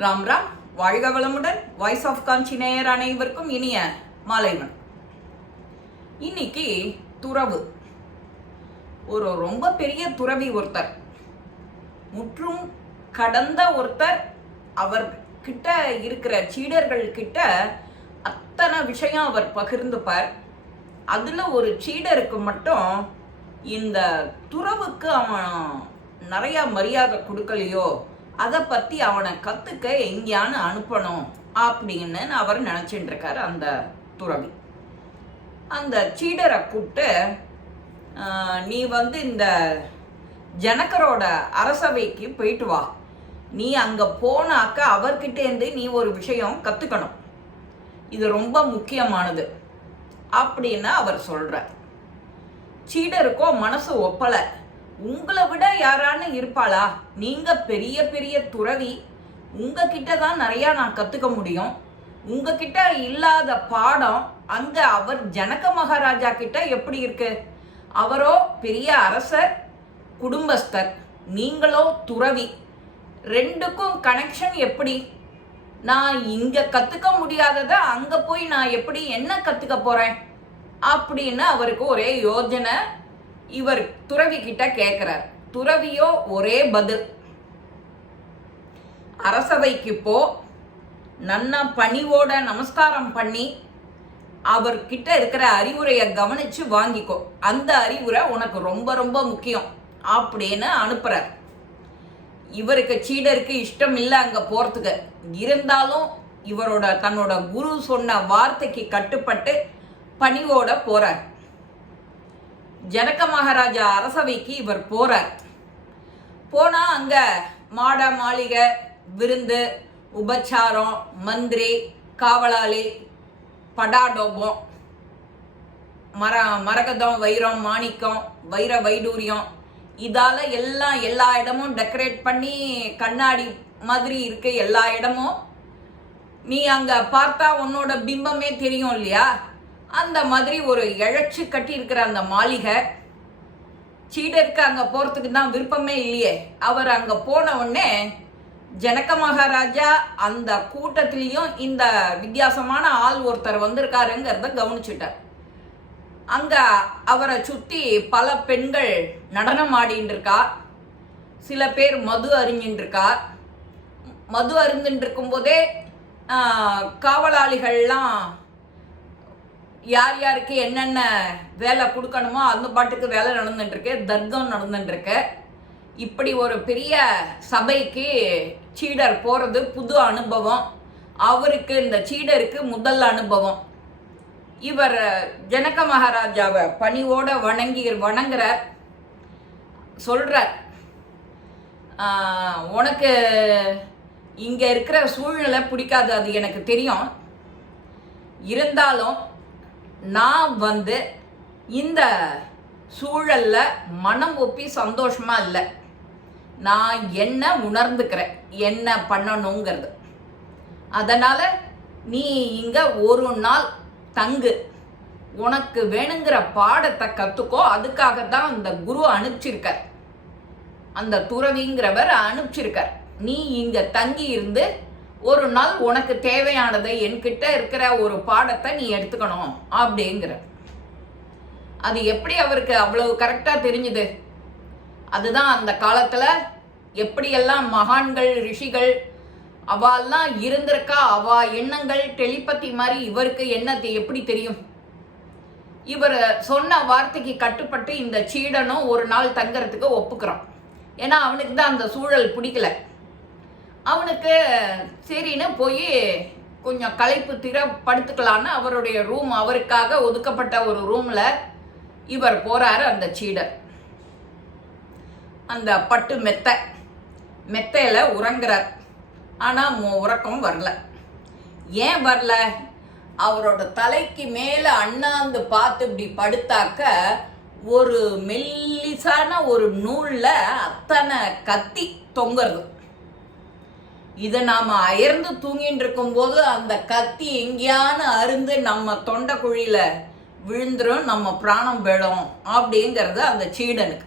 ராம் ராம். வாழ்க வளமுடன். Voice of காஞ்சி நேயர் அனைவருக்கும் இனிய மாலைவன். இன்னைக்கு துறவு, ஒரு ரொம்ப பெரிய துறவி ஒருத்தர், முற்றும் கடந்த ஒருத்தர். அவர்கிட்ட இருக்கிற சீடர்கள் கிட்ட அத்தனை விஷயம் அவர் பகிர்ந்துப்பார். அதுல ஒரு சீடருக்கு மட்டும் இந்த துறவுக்கு அவன் நிறைய மரியாதை கொடுக்கலையோ, அதை பத்தி அவனை கத்துக்க எங்கேயானு அனுப்பணும் அப்படின்னு அவர் நினைச்சிட்டு இருக்காரு. அந்த துறவி அந்த சீடரை கூப்பிட்டு, நீ இந்த ஜனகரோட அரசவைக்கு போயிட்டு வா, நீ அங்க போனாக்க அவர்கிட்டேருந்து நீ ஒரு விஷயம் கத்துக்கணும், இது ரொம்ப முக்கியமானது அப்படின்னு அவர் சொல்றார். சீடருக்கோ மனசு ஒப்பல. உங்களை விட யாரான்னு இருப்பாளா? நீங்க பெரிய பெரிய துறவி, உங்ககிட்ட தான் நிறைய நான் கத்துக்க முடியும். உங்ககிட்ட இல்லாத பாடம் அங்க அவர் ஜனக மகாராஜா கிட்ட எப்படி இருக்கு? அவரோ பெரிய அரசர், குடும்பஸ்தர், நீங்களோ துறவி. ரெண்டுக்கும் கனெக்ஷன் எப்படி? நான் இங்க கத்துக்க முடியாதத அங்க போய் நான் எப்படி என்ன கத்துக்க போறேன் அப்படின்னு அவருக்கு ஒரே யோஜனை. இவர் துறவி கிட்ட கேட்கிறார். துறவியோ ஒரே பதில், அரசவைக்கு போ, நன்னா பணிவோட நமஸ்காரம் பண்ணி அவர்கிட்ட இருக்கிற அறிவுரையை கவனிச்சு வாங்கிக்கோ, அந்த அறிவுரை உனக்கு ரொம்ப ரொம்ப முக்கியம் அப்படின்னு அனுப்புறார். இவருக்கு சீடருக்கு இஷ்டம் இல்லை அங்க போறதுக்கு. இருந்தாலும் தன்னோட குரு சொன்ன வார்த்தைக்கு கட்டுப்பட்டு பணிவோட போறார். ஜனக மகாராஜா அரசவைக்கு இவர் போறார். போனா அங்க மாட மாளிகை, விருந்து, உபச்சாரம், மந்திரி, காவலாளி, படாடோபம், மரகதம், வைரம், மாணிக்கம், வைர வைடூரியம், இதால எல்லா இடமும் டெக்கரேட் பண்ணி கண்ணாடி மாதிரி இருக்கு. எல்லா இடமும் நீ அங்க பார்த்தா உன்னோட பிம்பமே தெரியும் இல்லையா? அந்த மாதிரி ஒரு இழைச்சு கட்டி இருக்கிற அந்த மாளிகை. சீடருக்கு அங்க போறதுக்கு தான் விருப்பமே இல்லையே. அவர் அங்க போன உடனே ஜனக மகாராஜா அந்த கூட்டத்திலையும் இந்த வித்தியாசமான ஆள் ஒருத்தர் வந்திருக்காருங்கிறத கவனிச்சுட்டார். அங்க அவரை சுத்தி பல பெண்கள் நடனம் ஆடின்னு இருக்கா. சில பேர் மது அருந்தின்னு இருக்கா. மது அருந்துட்டு இருக்கும் போதே காவலாளிகள்லாம் யார் யாருக்கு என்னென்ன வேலை கொடுக்கணுமோ அந்த பாட்டுக்கு வேலை நடந்துட்டு இருக்கு, தர்க்கம் நடந்துட்டு இருக்கு. இப்படி ஒரு பெரிய சபைக்கு சீடர் போறது புது அனுபவம். அவருக்கு, இந்த சீடருக்கு முதல் அனுபவம். இவர் ஜனக மகாராஜாவை பணிவோட வணங்குறார். சொல்றார், உனக்கு இங்க இருக்கிற சூழ்நிலை பிடிக்காது, அது எனக்கு தெரியும். இருந்தாலும் நான் இந்த சூழல்ல மனம் ஒப்பி சந்தோஷமா இல்லை. நான் என்ன உணர்ந்துக்கிறேன், என்ன பண்ணணுங்கிறது. அதனால நீ இங்க ஒரு நாள் தங்கு, உனக்கு வேணுங்கிற பாடத்தை கத்துக்கோ. அதுக்காக தான் அந்த குரு அனுப்பிச்சிருக்கார், அந்த துறவிங்கிறவர் அனுப்பிச்சிருக்கார். நீ இங்க தங்கி இருந்து ஒரு நாள் உனக்கு தேவையானதை, என்கிட்ட இருக்கிற ஒரு பாடத்தை நீ எடுத்துக்கணும் அப்படிங்கிற. அது எப்படி அவருக்கு அவ்வளவு கரெக்டா தெரிஞ்சுது? அதுதான் அந்த காலத்துல எப்படியெல்லாம் மகான்கள், ரிஷிகள் அவெல்லாம் இருந்திருக்கா. அவ எண்ணங்கள் டெலிபதி மாதிரி இவருக்கு எண்ணத்தை எப்படி தெரியும்? இவர் சொன்ன வார்த்தைக்கு கட்டுப்பட்டு இந்த சீடனும் ஒரு நாள் தங்கறதுக்கு ஒப்புக்கிறான். ஏன்னா அவனுக்கு தான் அந்த சூழல் பிடிக்கல. அவனுக்கு சரின்னு போய் கொஞ்சம் களைப்பு தீர படுத்துக்கலான்னு அவருடைய ரூம், அவருக்காக ஒதுக்கப்பட்ட ஒரு ரூம்ல இவர் போறாரு. அந்த சீடர் அந்த பட்டு மெத்தையில உறங்குறார். ஆனா உறக்கம் வரல. ஏன் வரல? அவரோட தலைக்கு மேல அண்ணாந்து பார்த்து இப்படி படுத்தாக்க ஒரு மெல்லிசான ஒரு நூல்ல அத்தனை கத்தி தொங்குறது. இதை நாம அயர்ந்து தூங்கிட்டு இருக்கும் போது அந்த கத்தி எங்கேயானு அருந்து நம்ம தொண்டை குழியில விழுந்துரும், நம்ம பிராணம் போயிடும் அப்படிங்கிறது அந்த சீடனுக்கு.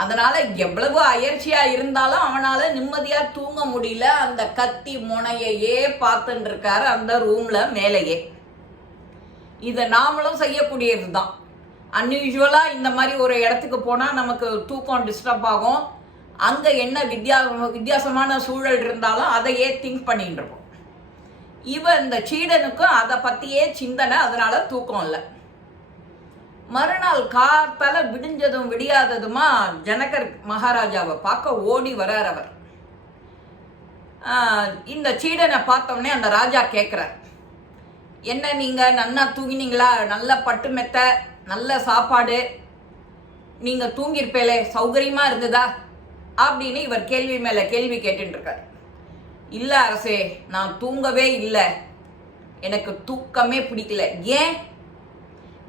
அதனால எவ்வளவு அயற்சியா இருந்தாலும் அவனால நிம்மதியா தூங்க முடியல. அந்த கத்தி முனையையே பார்த்துட்டு இருக்காரு அந்த ரூம்ல மேலேயே. இதை நாமளும் செய்யக்கூடியதுதான். அன்யூஷுவலா இந்த மாதிரி ஒரு இடத்துக்கு போனா நமக்கு தூக்கம் டிஸ்டர்ப் ஆகும். அங்க என்ன வித்தியாசமான சூழல் இருந்தாலும் அதையே திங்க் பண்ணிட்டு இருப்போம். இந்த சீடனுக்கும் அதை பத்தியே சிந்தனை, அதனால தூக்கம் இல்லை. மறுநாள் காத்தால விடிஞ்சதும் விடியாததுமா ஜனகர் மகாராஜாவை பார்க்க ஓடி வரார் அவர். இந்த சீடனை பார்த்தோடனே அந்த ராஜா கேட்குறார், என்ன நீங்க நல்லா தூங்கினீங்களா? நல்ல பட்டு மெத்த, நல்ல சாப்பாடு, நீங்க தூங்கியிருப்பேலே, சௌகரியமா இருந்ததா அப்படின்னு இவர் கேள்வி மேல கேள்வி கேட்டுட்டு இருக்கார். இல்லை அரசே, நான் தூங்கவே இல்லை, எனக்கு தூக்கமே பிடிக்கல. ஏன்?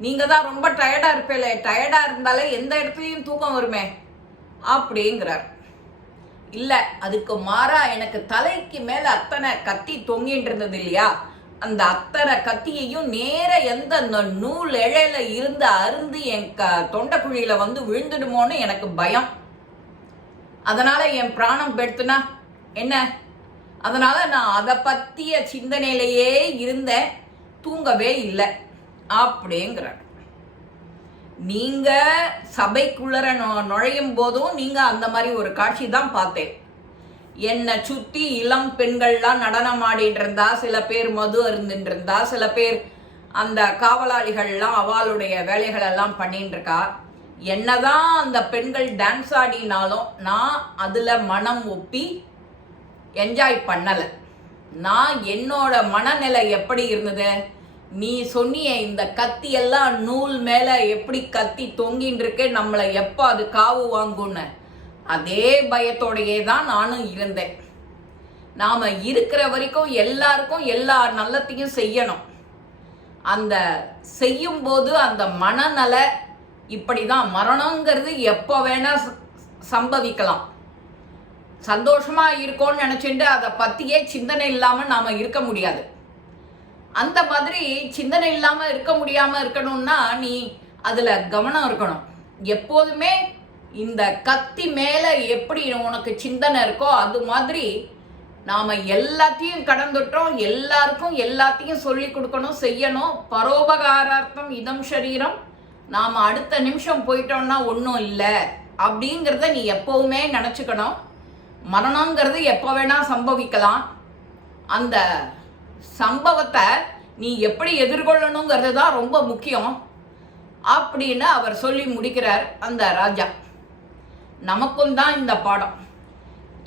நீங்க தான் ரொம்ப டயர்டா இருப்பேல, டயர்டா இருந்தாலே எந்த இடத்துலையும் தூக்கம் வருமே அப்படிங்கிறார். இல்லை, அதுக்கு மாறா எனக்கு தலைக்கு மேல அத்தனை கத்தி தொங்கிட்டு இருந்தது இல்லையா, அந்த அத்தனை கத்தியையும் நேர எந்த நூல் இழையில இருந்து அருந்து என் தொண்டைக்குழியில வந்து விழுந்துடுமோன்னு எனக்கு பயம். அதனால என் பிராணம் பெடுத்துனா என்ன? அதனால நான் அதை பத்திய சிந்தனையிலேயே இருந்தேன், தூங்கவே இல்லை அப்படிங்கிறார். நீங்க சபைக்குள்ளர நுழையும் போதும் நீங்க அந்த மாதிரி ஒரு காட்சி தான் பார்த்தேன். என்னை சுத்தி இளம் பெண்கள்லாம் நடனம் ஆடிட்டு இருந்தா, சில பேர் மது அருந்துட்டு இருந்தா, சில பேர் அந்த காவலாளிகள்லாம் அவளுடைய வேலைகள் எல்லாம் பண்ணிட்டு இருக்கா. என்னதான் அந்த பெண்கள் டான்ஸ் ஆடினாலும் நான் அதுல மனம் ஒப்பி என்ஜாய் பண்ணலை. நான் என்னோட மனநிலை எப்படி இருந்தது? நீ சொன்னிய இந்த கத்தி எல்லாம் நூல் மேல எப்படி கத்தி தொங்கின்னு இருக்கு, நம்மளை எப்போ அது காவு வாங்குன்னு, அதே பயத்தோடையே தான் நானும் இருந்தேன். நாம இருக்கிற வரைக்கும் எல்லாருக்கும் எல்லா நல்லத்தையும் செய்யணும். அந்த செய்யும் போது அந்த மனநல இப்படிதான். மரணங்கிறது எப்போ வேணா சம்பவிக்கலாம். சந்தோஷமா இருக்கோன்னு நினைச்சுட்டு அதை பத்தியே சிந்தனை இல்லாம நாம இருக்க முடியாது. அந்த மாதிரி சிந்தனை இல்லாம இருக்க முடியாம இருக்கணும்னா நீ அதுல கவனம் இருக்கணும். எப்போதுமே இந்த கத்தி மேல எப்படி உனக்கு சிந்தனை இருக்கோ அது மாதிரி நாம எல்லாத்தையும் கடந்துட்டோம். எல்லாருக்கும் எல்லாத்தையும் சொல்லி கொடுக்கணும், செய்யணும். பரோபகாரார்த்தம் இதம் சரீரம். நாம அடுத்த நிமிஷம் போயிட்டோம்னா ஒன்றும் இல்லை அப்படிங்கிறத நீ எப்பவுமே நினச்சிக்கணும். மரணங்கிறது எப்போ வேணா சம்பவிக்கலாம். அந்த சம்பவத்தை நீ எப்படி எதிர்கொள்ளணுங்கிறது தான் ரொம்ப முக்கியம் அப்படின்னு அவர் சொல்லி முடிக்கிறார் அந்த ராஜா. நமக்கும் தான் இந்த பாடம்.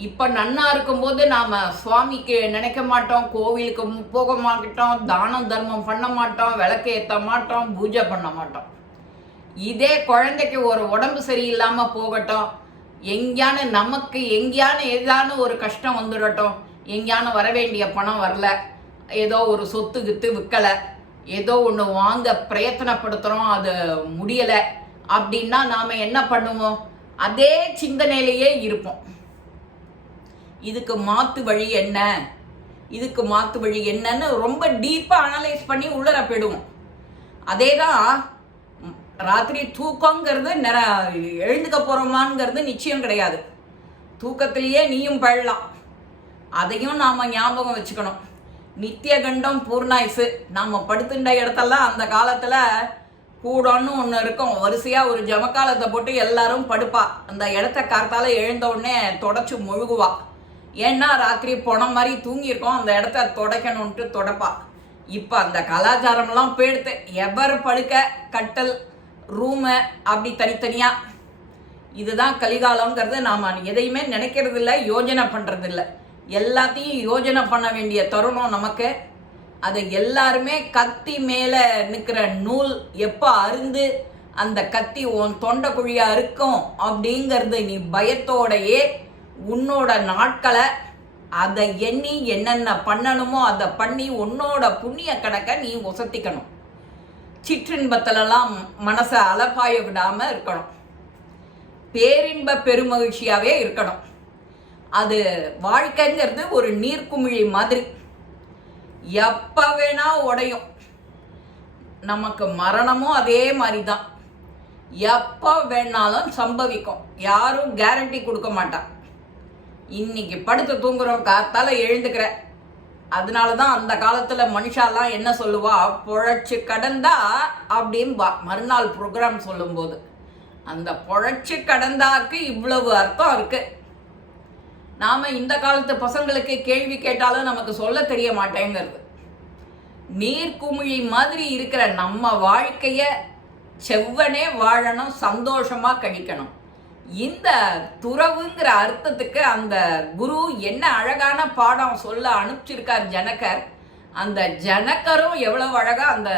இப்போ நன்னா இருக்கும்போது நாம் சுவாமிக்கு நினைக்க மாட்டோம், கோவிலுக்கு போக மாட்டோம், தானம் தர்மம் பண்ண மாட்டோம், விளக்கு ஏற்ற மாட்டோம், பூஜை பண்ண மாட்டோம். இதே குழந்தைக்கு ஒரு உடம்பு சரியில்லாமல் போகட்டும், நமக்கு எங்கேயான ஏதான ஒரு கஷ்டம் வந்துடட்டும், எங்கேயான வர வேண்டிய பணம் வரல, ஏதோ ஒரு சொத்து கித்து விற்கலை, ஏதோ ஒன்று வாங்க பிரயத்தனப்படுத்துகிறோம், அது முடியலை அப்படின்னா நாம் என்ன பண்ணுவோம்? அதே சிந்தனையிலேயே இருப்போம். இதுக்கு மாற்று வழி என்ன, இதுக்கு மாற்று வழி என்னன்னு ரொம்ப டீப்பாக அனலைஸ் பண்ணி உள்ளர போயிடுவோம். அதே தான் ராத்திரி தூக்கங்கிறது எழுந்துக்க போகிறோமாங்கிறது நிச்சயம் கிடையாது. தூக்கத்திலேயே நீயும் பழலாம். அதையும் நாம் ஞாபகம் வச்சுக்கணும். நித்திய கண்டம் பூர்ணாயுசு. நாம் படுத்துட்ட இடத்தெல்லாம் அந்த காலத்தில் கூடன்னு ஒன்று இருக்கும். வரிசையாக ஒரு ஜமக்காலத்தை போட்டு எல்லாரும் படுப்பா. அந்த இடத்த காத்தால எழுந்த உடனே தொடச்சி முழுகுவா. ஏன்னா ராத்திரி போன மாதிரி தூங்கியிருக்கோம், அந்த இடத்த துடைக்கணுன்ட்டு தொடப்பா. இப்போ அந்த கலாச்சாரம்லாம் போயிடுத்து. எவர் படுக்க, கட்டல், ரூமு அப்படி தனித்தனியாக. இதுதான் கலிகாலங்கிறது. நாம் எதையுமே நினைக்கிறது இல்லை, யோஜனை பண்ணுறது இல்லை. எல்லாத்தையும் யோஜனை பண்ண வேண்டிய தருணம் நமக்கு. அதை எல்லாருமே கத்தி மேலே நிற்கிற நூல் எப்போ அருந்து அந்த கத்தி உன் தொண்டை குழியாக இருக்கும் அப்படிங்கிறது நீ பயத்தோடையே உன்னோட நாட்களை அதை எண்ணி என்னென்ன பண்ணணுமோ அதை பண்ணி உன்னோட புண்ணிய கணக்கை நீ ஒசத்திக்கணும். சிற்றின்பத்திலலாம் மனசை அலப்பாய விடாமல் இருக்கணும். பேரின்ப பெருமகிழ்ச்சியாகவே இருக்கணும். அது வாழ்க்கைங்கிறது ஒரு நீர்க்குமிழி மாதிரி, எப்போ வேணா உடையும். நமக்கு மரணமும் அதே மாதிரி தான். எப்போ வேணாலும் சம்பவிக்கும். யாரும் கேரண்டி கொடுக்க மாட்டா. இன்னைக்கு படுத்து தூங்குறோம், காத்தால எழுந்துக்கிற. அதனால தான் அந்த காலத்தில் மனுஷாலாம் என்ன சொல்லுவா, பொழைச்சு கடந்தா அப்படின்பா மறுநாள் ப்ரோக்ராம் சொல்லும்போது. அந்த பொழைச்சு கடந்தாக்கு இவ்வளவு அர்த்தம் இருக்கு. நாம இந்த காலத்து பசங்களுக்கு கேள்வி கேட்டாலும் நமக்கு சொல்ல தெரிய மாட்டேங்கிறது. நீர்க்குமிழி மாதிரி இருக்கிற நம்ம வாழ்க்கைய செவ்வனே வாழணும், சந்தோஷமா கழிக்கணும். இந்த துறவுங்கிற அர்த்தத்துக்கு அந்த குரு என்ன அழகான பாடம் சொல்ல அனுப்பிச்சிருக்கார் ஜனகர். அந்த ஜனகரும் எவ்வளவு அழகா அந்த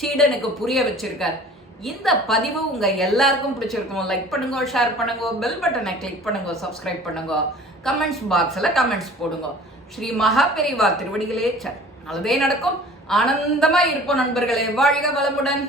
சீடனுக்கு புரிய வச்சிருக்கார். இந்த பதிவு உங்க எல்லாருக்கும் பிடிச்சிருக்கும். லைக் பண்ணுங்க, ஷேர் பண்ணுங்க, பெல் பட்டனை கிளிக் பண்ணுங்க, சப்ஸ்கிரைப் பண்ணுங்க, கமெண்ட்ஸ் பாக்ஸ்ல கமெண்ட்ஸ் போடுங்க. ஸ்ரீ மகாபெரிவா திருவடிகளே நல்லதே நடக்கும். ஆனந்தமா இருப்போம் நண்பர்களே. வாழ்க வளமுடன்.